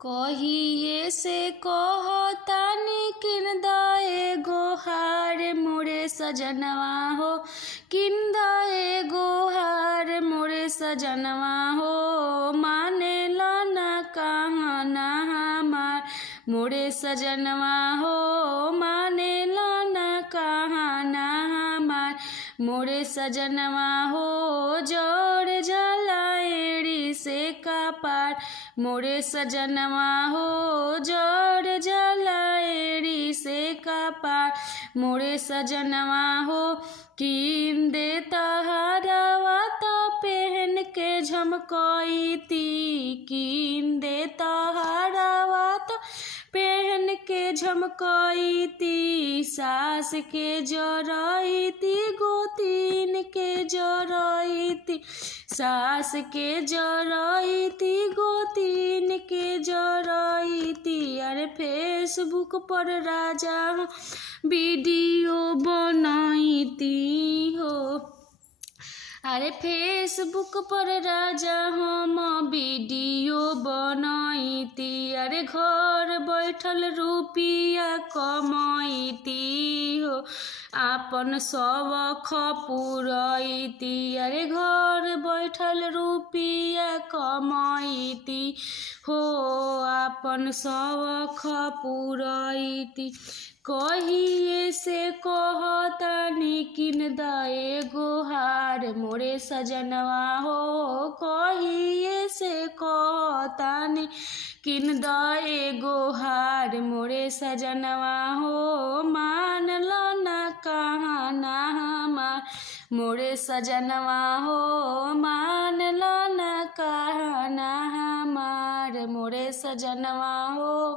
कहिए से कहतानी किन दए गोहार मोरे सजनवा हो, किन दए गोहार मोरे सजनवा हो। माने लाना कहना हमार मोरे सजनवा हो, माने लाना कहना हमार मोरे सजनवा हो। जोड़ जलाएड़ी से कपार मोरे सजनवा हो, जोड़ जलाएड़ी से कपार मोरे सजनवा हो। कीन दे तहरावा तो पहन के झमकईती, कीन दे तहरावा तो पहन के झमकईती। सास के जरईती गोतीन के जरईती, सास के जरईती गोतीन के जरईती। अरे फेसबुक पर राजा वीडियो बनईती हो, अरे फेसबुक पर राजा हम वीडियो बनईती। अरे घर बैठल रुपिया कमईती हो, आपन शौख पुरईती। अरे घर बैठल रुपिया कमईती हो, आपन शौख पुरईती। कहिए से कहतानी किन दए गोहार मोरे सजनवा हो, कहिए से कहतानी किन दए गोहार मोरे सजनवा हो। मान लो ना कहना हमार मोरे सजनवा हो, मान लो ना कहना हमार मोरे सजनवा हो।